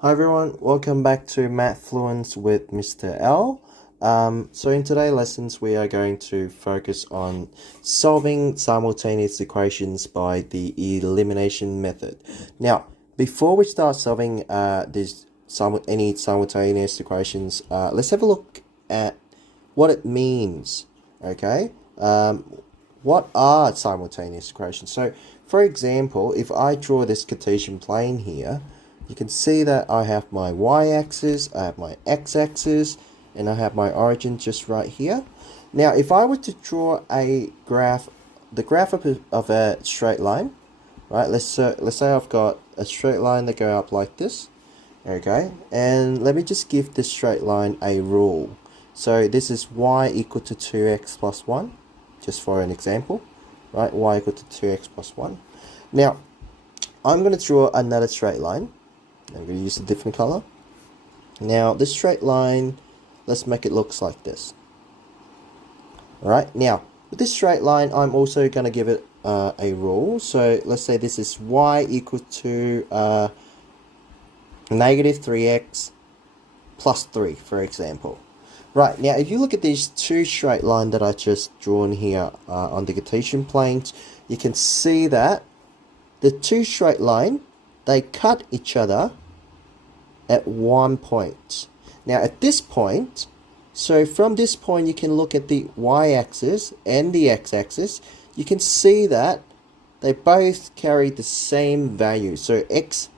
Hi everyone, welcome back to Math Fluence with Mr. L. So in today's lessons we are going to focus on solving simultaneous equations by the elimination method. Now, before we start solving any simultaneous equations, let's have a look at what it means, okay? What are simultaneous equations? So, for example, if I draw this Cartesian plane here, you can see that I have my y-axis, I have my x-axis, and I have my origin just right here. Now, if I were to draw a graph, the graph of a straight line, right? Let's say I've got a straight line that go up like this, okay? And let me just give this straight line a rule. So this is y equal to 2x plus 1, just for an example, right? Y equal to 2x plus 1. Now, I'm going to draw another straight line. I'm going to use a different color. Now, this straight line, let's make it look like this. Alright, now, with this straight line, I'm also going to give it a rule. So, let's say this is y equal to negative 3x plus 3, for example. Right, now, if you look at these two straight lines that I just drawn here on the Cartesian planes, you can see that the two straight lines, they cut each other at one point. Now at this point, so from this point you can look at the y-axis and the x-axis. You can see that they both carry the same value, so x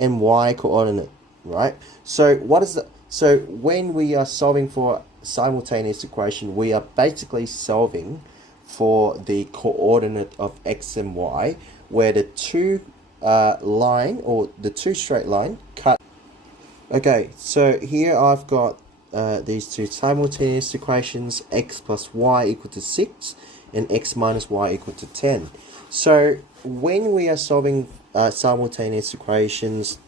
and y coordinate, right? So what is the so when we are solving for simultaneous equation, we are basically solving for the coordinate of x and y, where the two line or the two straight line cut. Okay, so here I've got these two simultaneous equations, x plus y equal to 6 and x minus y equal to 10. So when we are solving simultaneous equations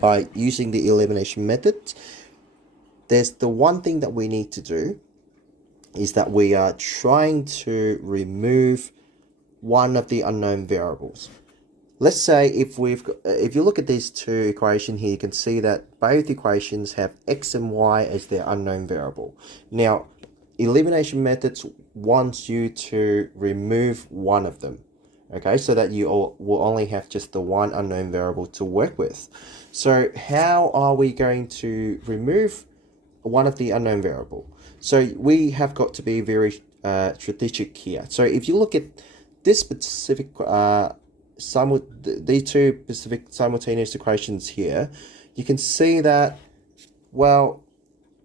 by using the elimination method, there's the one thing that we need to do is that we are trying to remove one of the unknown variables. Let's say if you look at these two equations here, you can see that both equations have x and y as their unknown variable. Now, elimination methods wants you to remove one of them, okay, so that you will only have just the one unknown variable to work with. So how are we going to remove one of the unknown variable? So we have got to be very strategic here. So if you look at this specific these two specific simultaneous equations here, you can see that, well,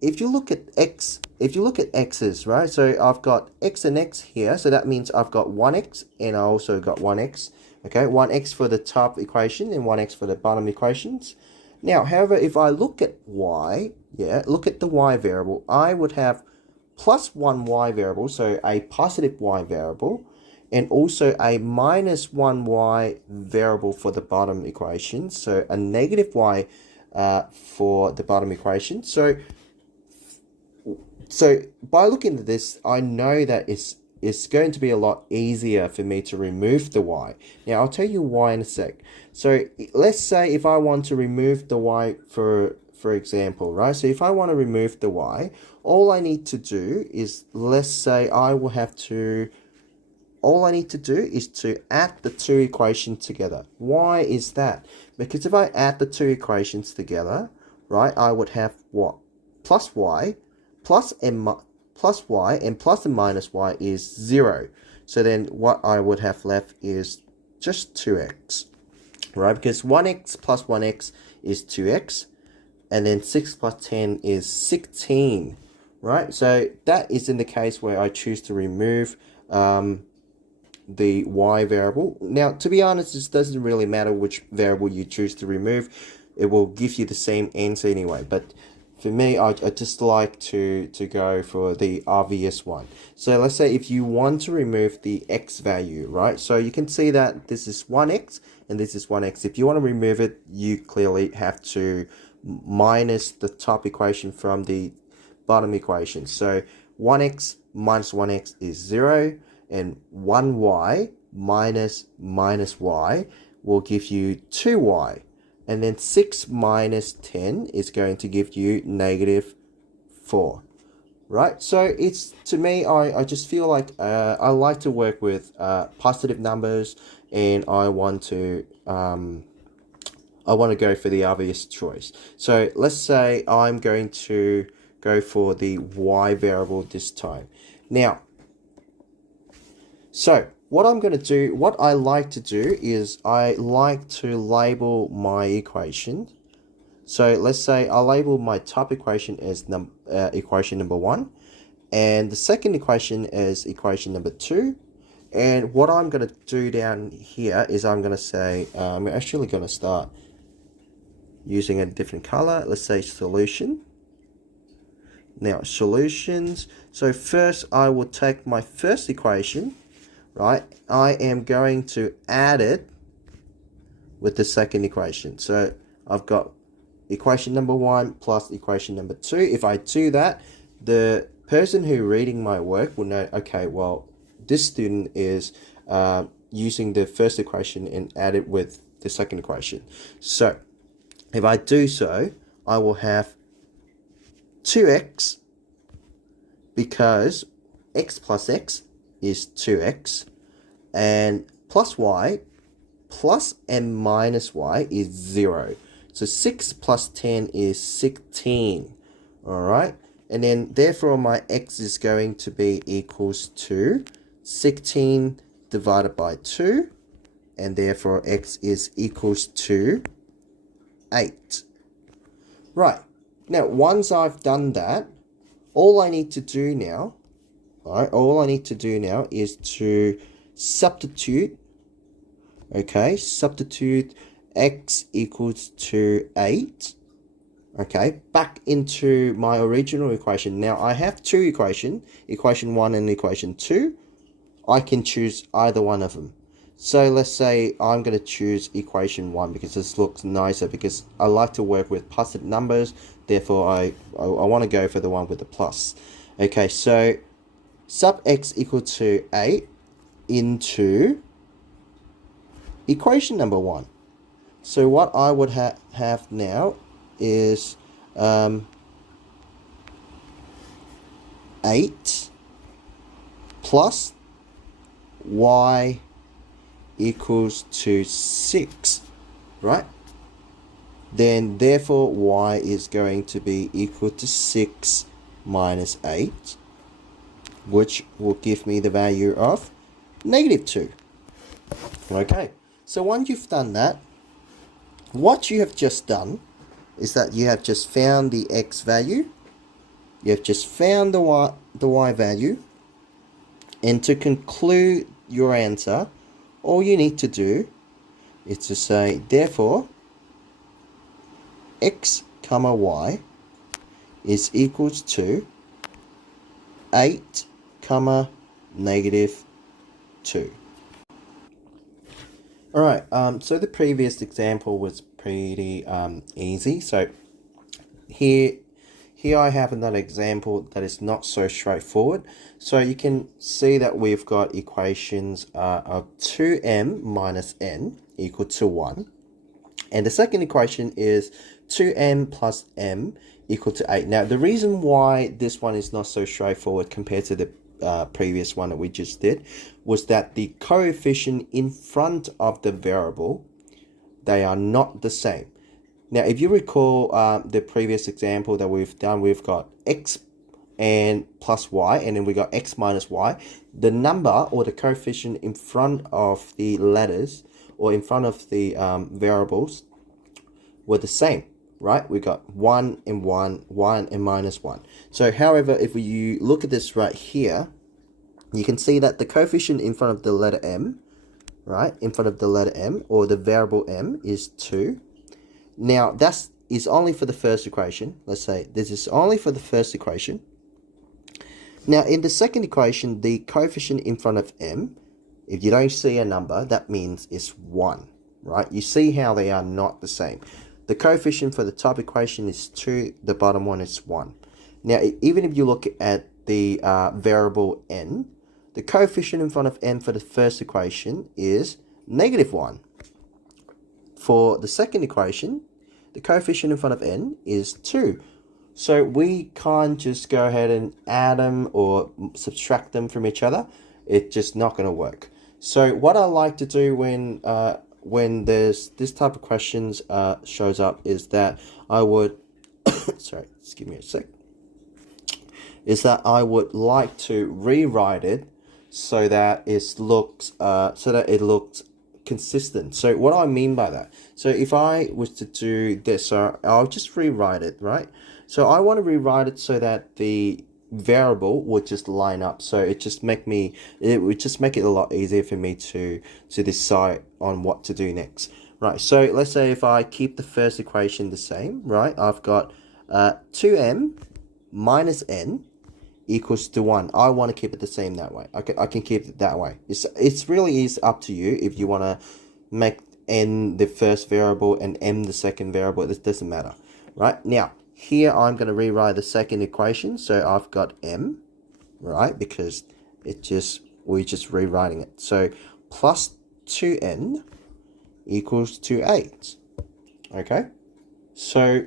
if you look at x's, right? So I've got x and x here, so that means I've got 1x and I also got 1x. Okay, 1x for the top equation and 1x for the bottom equations. Now, however, if I look at y, look at the y variable, I would have plus 1y variable, so a positive y variable, and also a minus 1y variable for the bottom equation, so a negative y for the bottom equation. So by looking at this, I know that it's going to be a lot easier for me to remove the y. Now, I'll tell you why in a sec. So let's say if I want to remove the y for example, right? So if I want to remove the y, all I need to do is, let's say all I need to do is to add the two equations together. Why is that? Because if I add the two equations together, right, I would have what? Plus y, plus y, and plus and minus y is 0. So then what I would have left is just 2x, right? Because 1x plus 1x is 2x, and then 6 plus 10 is 16, right? So that is in the case where I choose to remove the y variable. Now, to be honest, it doesn't really matter which variable you choose to remove. It will give you the same answer anyway. But for me, I just like to go for the obvious one. So let's say if you want to remove the x value, right? So you can see that this is 1x and this is 1x. If you want to remove it, you clearly have to minus the top equation from the bottom equation. So 1x minus 1x is 0. And 1y minus y will give you 2y. And then 6 minus 10 is going to give you negative 4. Right? So it's, to me, I just feel like I like to work with positive numbers, and I want to go for the obvious choice. So let's say I'm going to go for the y variable this time. Now, so what I'm going to do, what I like to do is I like to label my equation. So let's say I label my top equation as equation number 1, and the second equation is equation number 2. And what I'm going to do down here is I'm going to say, we're actually going to start using a different color. Let's say solution. Now solutions. So first I will take my first equation, right? I am going to add it with the second equation. So I've got equation number 1 plus equation number 2. If I do that, the person who reading my work will know, okay, well, this student is using the first equation and add it with the second equation. So if I do so, I will have 2x, because x plus x is 2x, and plus y plus and minus y is 0. So 6 plus 10 is 16. Alright, and then therefore my x is going to be equals to 16 divided by 2, and therefore x is equals to 8. Right, now once I've done that, all I need to do now, is to substitute, okay, substitute x equals to 8, okay, back into my original equation. Now I have two equations, equation 1 and equation 2. I can choose either one of them. So let's say I'm going to choose equation 1 because this looks nicer, because I like to work with positive numbers. Therefore, I want to go for the one with the plus. Okay, so sub x equal to 8 into equation number 1. So what I would have now is 8 plus y equals to 6, right? Then therefore y is going to be equal to 6 minus 8, which will give me the value of negative 2. Okay, so once you've done that, what you have just done is that you have just found the x value, you have just found the y value, and to conclude your answer, all you need to do is to say, therefore, x comma y is equals to 8 comma negative 2. Alright, so the previous example was pretty easy. So here I have another example that is not so straightforward. So you can see that we've got equations of 2m minus n equal to 1. And the second equation is 2m plus m equal to 8. Now, the reason why this one is not so straightforward compared to the previous one that we just did was that the coefficient in front of the variable, they are not the same. Now, if you recall the previous example that we've done, we've got x and plus y, and then we got x minus y. The number or the coefficient in front of the letters or in front of the variables were the same, right? We got 1 and 1, 1 and minus 1. So, however, if you look at this right here, you can see that the coefficient in front of the letter m, right, in front of the letter m or the variable m is 2. Now, that is only for the first equation. Let's say this is only for the first equation. Now, in the second equation, the coefficient in front of m, if you don't see a number, that means it's 1, right? You see how they are not the same. The coefficient for the top equation is 2, the bottom one is 1. Now, even if you look at the variable n, the coefficient in front of n for the first equation is negative 1. for the second equation, the coefficient in front of n is 2. So we can't just go ahead and add them or subtract them from each other. It's just not going to work. So what I like to do when there's this type of questions shows up is that I would sorry, just give me a sec. Is that I would like to rewrite it so that it looks consistent. So what do I mean by that? So if I was to do this, so I'll just rewrite it, right? So I want to rewrite it so that the variable would just line up. So it would just make it a lot easier for me to decide on what to do next. Right, so let's say if I keep the first equation the same, right? I've got 2m minus n equals to 1. I want to keep it the same that way. I can keep it that way. It's really is up to you if you want to make n the first variable and m the second variable. It doesn't matter. Right, now here I'm going to rewrite the second equation. So I've got m, right, because we're just rewriting it. So plus 2n equals to 8. Okay, so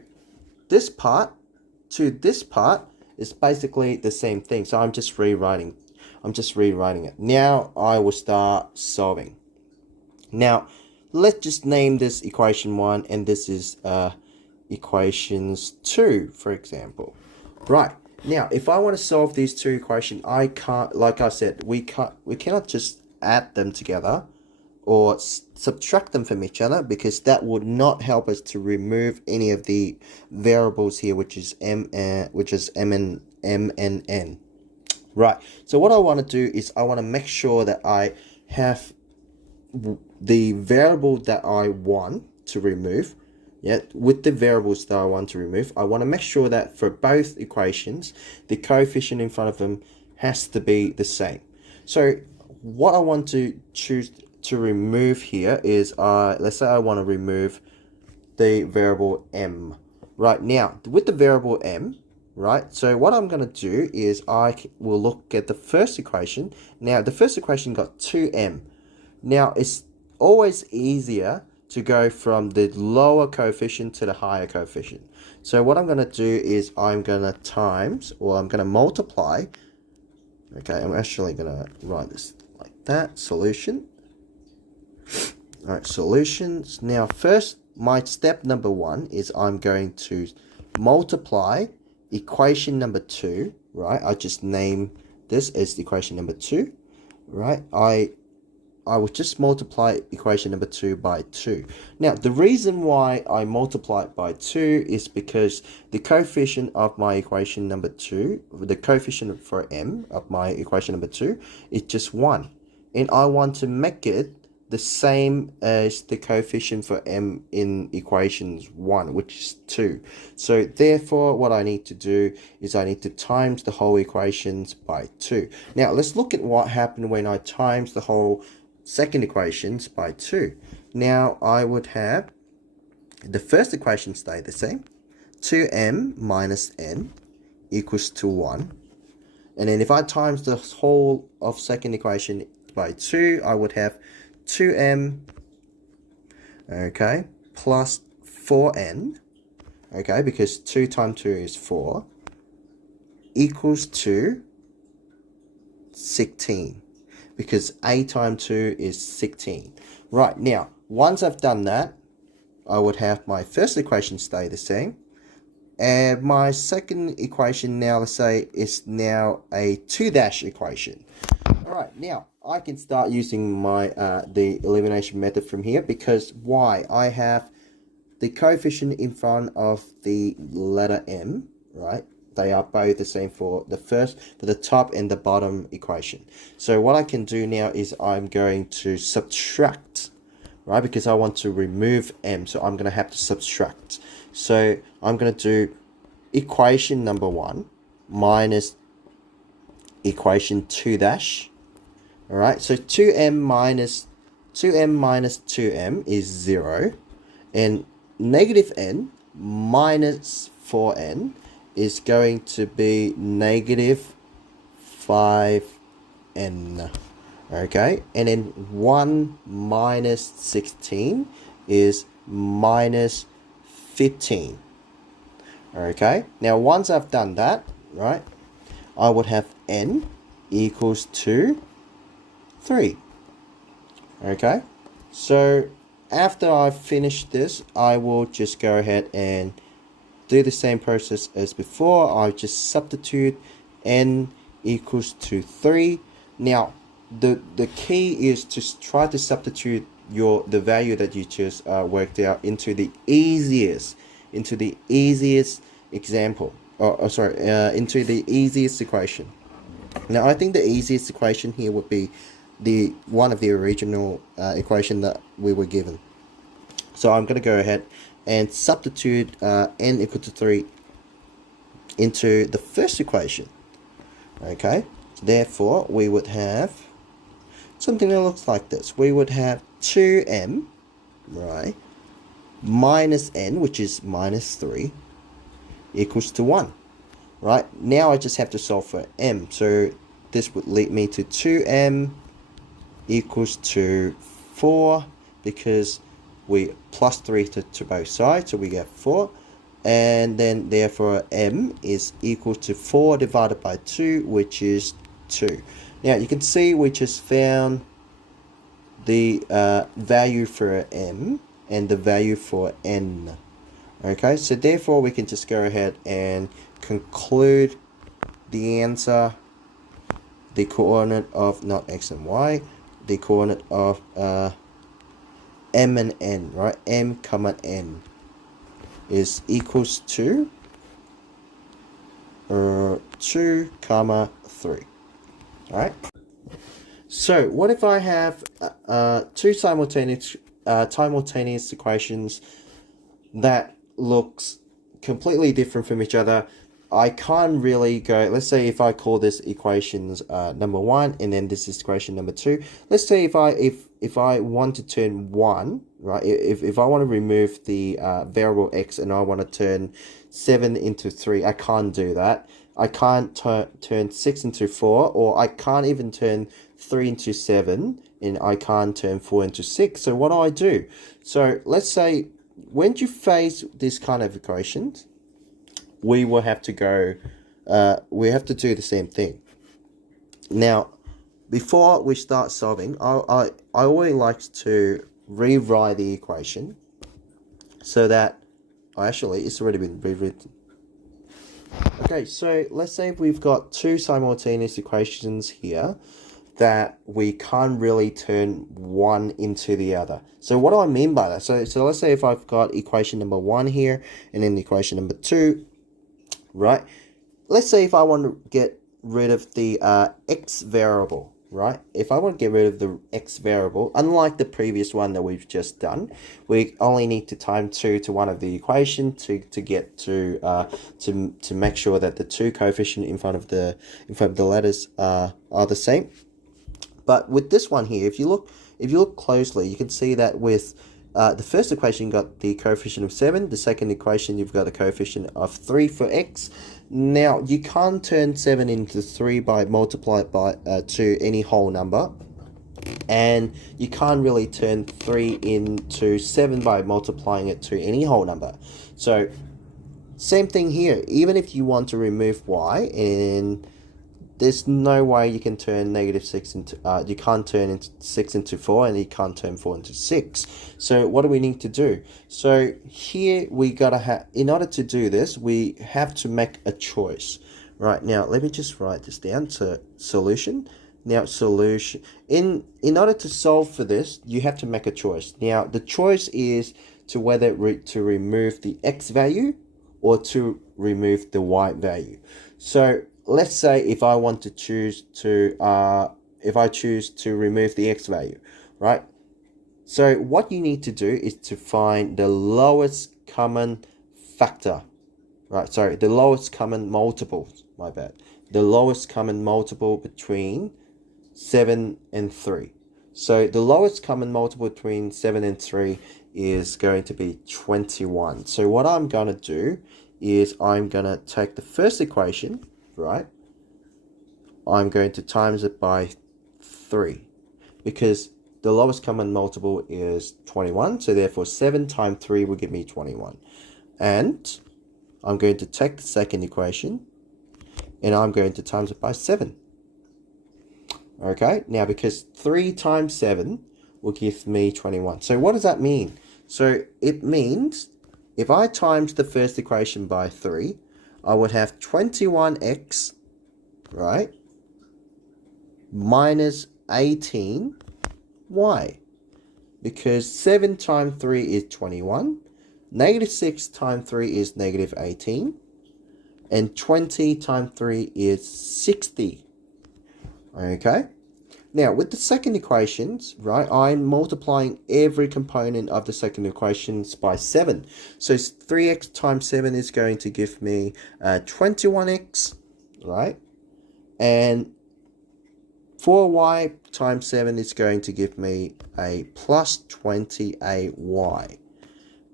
this part to this part is basically the same thing. So I'm just rewriting it. Now I will start solving. Now let's just name this equation 1 and this is equations 2, for example. Right, now if I want to solve these two equations, I can't, like I said, we cannot just add them together or subtract them from each other, because that would not help us to remove any of the variables here, which is m and n. Right, so what I want to do is I want to make sure that I have the variable that I want to remove. Yeah, with the variables that I want to remove, I want to make sure that for both equations, the coefficient in front of them has to be the same. So what I want to choose to remove here is, let's say I want to remove the variable m. Right, now with the variable m, right, so what I'm going to do is I will look at the first equation. Now the first equation got 2m. Now it's always easier to go from the lower coefficient to the higher coefficient. So what I'm going to do is I'm going to times, or I'm going to multiply. Okay, I'm actually going to write this like that. Solution. All right, solutions. Now first, my step number 1 is I'm going to multiply equation number 2, right? I just name this as equation number 2, right? I would just multiply equation number 2 by 2. Now, the reason why I multiply it by 2 is because the coefficient of my equation number 2, the coefficient for m of my equation number 2 is just 1. And I want to make it the same as the coefficient for m in equations 1, which is 2. So therefore, what I need to do is I need to times the whole equations by 2. Now, let's look at what happened when I times the whole second equations by 2. Now I would have the first equation stay the same, 2m minus n equals to 1. And then if I times the whole of second equation by 2, I would have 2m, okay, plus 4n, okay, because 2 times 2 is 4, equals to 16. Because 8 times 2 is 16. Right, now, once I've done that, I would have my first equation stay the same. And my second equation now, let's say, is now a 2' equation. Alright, now, I can start using my the elimination method from here, because why? I have the coefficient in front of the letter m, right? They are both the same for the top and the bottom equation. So what I can do now is I'm going to subtract, right? Because I want to remove m, so I'm going to have to subtract. So I'm going to do equation number 1 minus equation 2'. All right, so 2m minus 2m is 0, and negative n minus 4n is going to be negative 5n. Okay, and then 1 minus 16 is minus 15. Okay, now once I've done that, right, I would have n equals to 3. Okay, so after I've finished this, I will just go ahead and do the same process as before. I just substitute n equals to 3. Now, the key is to try to substitute the value that you just worked out into the easiest example, into the easiest equation. Now, I think the easiest equation here would be the one of the original equation that we were given. So I'm going to go ahead and substitute n equal to 3 into the first equation. Okay, therefore we would have something that looks like this. We would have 2m, right, minus n, which is minus 3, equals to 1. Right, now I just have to solve for m. So this would lead me to 2m equals to 4, because we plus 3 to both sides, so we get 4. And then therefore m is equal to 4 divided by 2, which is 2. Now you can see we just found the value for m and the value for n. Okay, so therefore we can just go ahead and conclude the answer, the coordinate of not x and y, the coordinate of m and n, right? M comma n is equals to 2 comma 3. All right. So what if I have two simultaneous equations that looks completely different from each other? I can't really go, let's say if I call this equations number 1, and then this is equation number 2. Let's say if I want to turn 1, right, if I want to remove the variable x and I want to turn 7 into 3, I can't do that. I can't turn 6 into 4, or I can't even turn 3 into 7, and I can't turn 4 into 6. So what do I do? So let's say when you face this kind of equations, we will have to go, we have to do the same thing. Now, before we start solving, I always like to rewrite the equation so that, actually, it's already been rewritten. Okay, so let's say we've got two simultaneous equations here that we can't really turn one into the other. So what do I mean by that? So let's say if I've got equation number 1 here and then equation number 2, right? Let's say if I want to get rid of the x variable, right? If I want to get rid of the x variable, unlike the previous one that we've just done, we only need to times 2 to one of the equation to get to make sure that the two coefficients in front of the letters are the same. But with this one here, if you look closely, you can see that with the first equation, you got the coefficient of 7. The second equation, you've got a coefficient of 3 for x. Now, you can't turn 7 into 3 by multiply it by to any whole number. And you can't really turn 3 into 7 by multiplying it to any whole number. So, same thing here. Even if you want to remove y, and there's no way you can turn negative 6 into, you can't turn 6 into 4, and you can't turn 4 into 6. So what do we need to do? So here we gotta have, in order to do this, we have to make a choice. Right, now let me just write this down to solution. Now solution, in order to solve for this, you have to make a choice. Now the choice is to whether to remove the x value or to remove the y value. So let's say if I want to choose to, if I choose to remove the x value, right? So what you need to do is to find the lowest common factor, right? Sorry, the lowest common multiple, my bad. The lowest common multiple between 7 and 3. So the lowest common multiple between 7 and 3 is going to be 21. So what I'm going to do is I'm going to take the first equation, right? I'm going to times it by 3, because the lowest common multiple is 21. So therefore 7 times 3 will give me 21. And I'm going to take the second equation and I'm going to times it by 7. Okay, now because 3 times 7 will give me 21. So what does that mean? So it means if I times the first equation by 3, I would have 21x, right, minus 18y. Because 7 times 3 is 21, negative 6 times 3 is negative 18, and 20 times 3 is 60. Okay? Now, with the second equations, right, I'm multiplying every component of the second equations by 7. So 3x times 7 is going to give me 21x, right? And 4y times 7 is going to give me a plus 28y.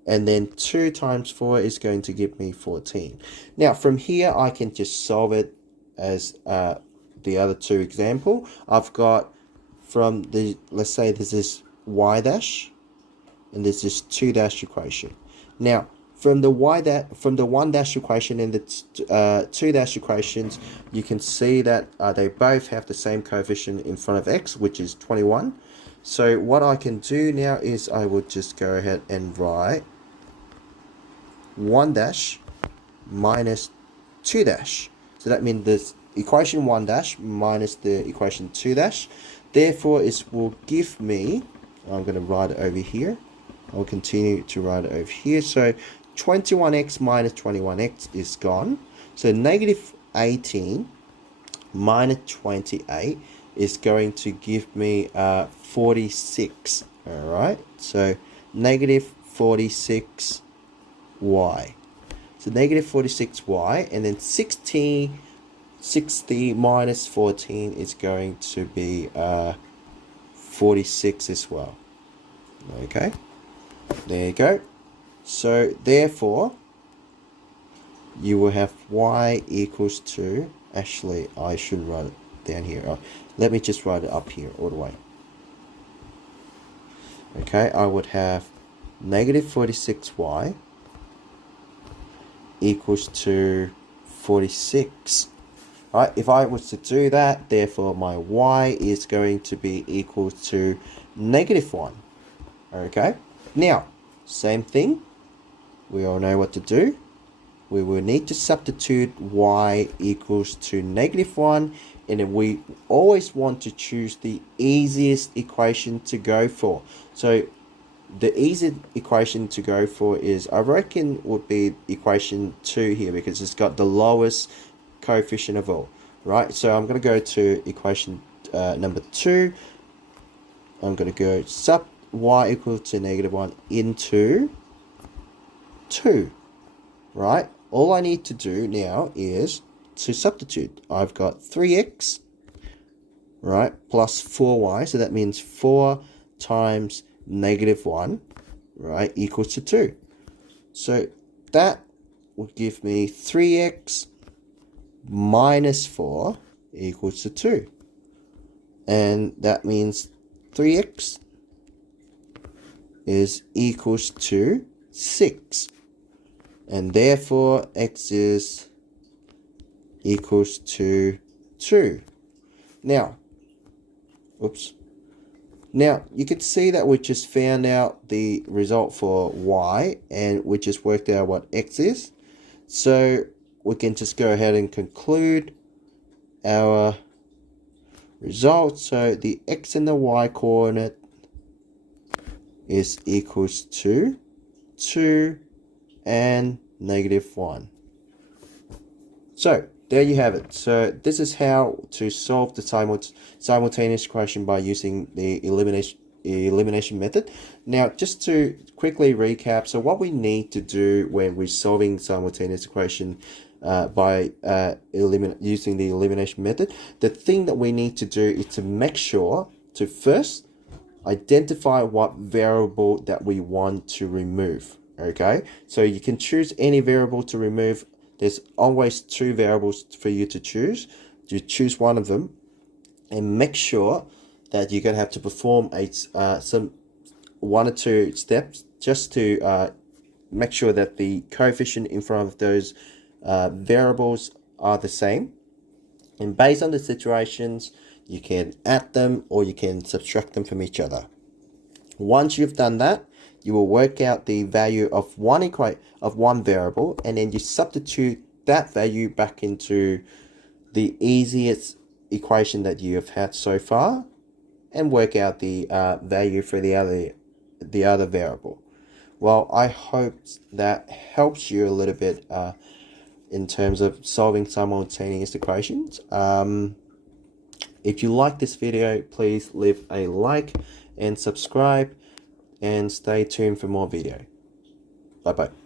And then 2 times 4 is going to give me 14. Now, from here, I can just solve it as the other two example. I've got from the, let's say this is y dash, and this is 2 dash equation. Now, from the from the 1 dash equation and the 2 dash equations, you can see that they both have the same coefficient in front of x, which is 21. So what I can do now is I will just go ahead and write 1 dash minus 2 dash. So that means this equation 1 dash minus the equation 2 dash. Therefore, it will give me, I'm going to write it over here. I'll continue to write it over here. So 21x minus 21x is gone. So negative 18 minus 28 is going to give me 46. All right. So negative 46y. So negative 46y, and then 60 minus 14 is going to be 46 as well. Okay, there you go. So therefore, you will have y equals to, actually I should write it down here. Let me just write it up here all the way. Okay, I would have negative 46y equals to 46. Right, if I was to do that, therefore my y is going to be equal to negative 1. Okay, now, same thing. We all know what to do. We will need to substitute y equals to negative 1, and then we always want to choose the easiest equation to go for. So the easy equation to go for is, I reckon, would be equation 2 here, because it's got the lowest coefficient of all, right? So I'm going to go to equation number 2. I'm going to go sub y equal to negative 1 into 2, right? All I need to do now is to substitute. I've got 3x, right, plus 4y, so that means 4 times negative 1, right, equals to 2. So that will give me 3x minus 4 equals to 2. And that means 3x is equals to 6. And therefore, x is equals to 2. Now, oops. Now, you can see that we just found out the result for y, and we just worked out what x is. So we can just go ahead and conclude our result. So the x and the y coordinate is equals to 2 and negative 1. So there you have it. So this is how to solve the simultaneous equation by using the elimination method. Now, just to quickly recap, so what we need to do when we're solving simultaneous equation by using the elimination method, the thing that we need to do is to make sure to first identify what variable that we want to remove. Okay, so you can choose any variable to remove. There's always 2 variables for you to choose. You choose one of them and make sure that you're going to have to perform some 1 or 2 steps just to make sure that the coefficient in front of those variables are the same. And based on the situations, you can add them or you can subtract them from each other. Once you've done that, you will work out the value of one variable, and then you substitute that value back into the easiest equation that you have had so far, and work out the value for the other variable. Well, I hope that helps you a little bit in terms of solving simultaneous equations. If you like this video, please leave a like and subscribe, and stay tuned for more video. Bye bye.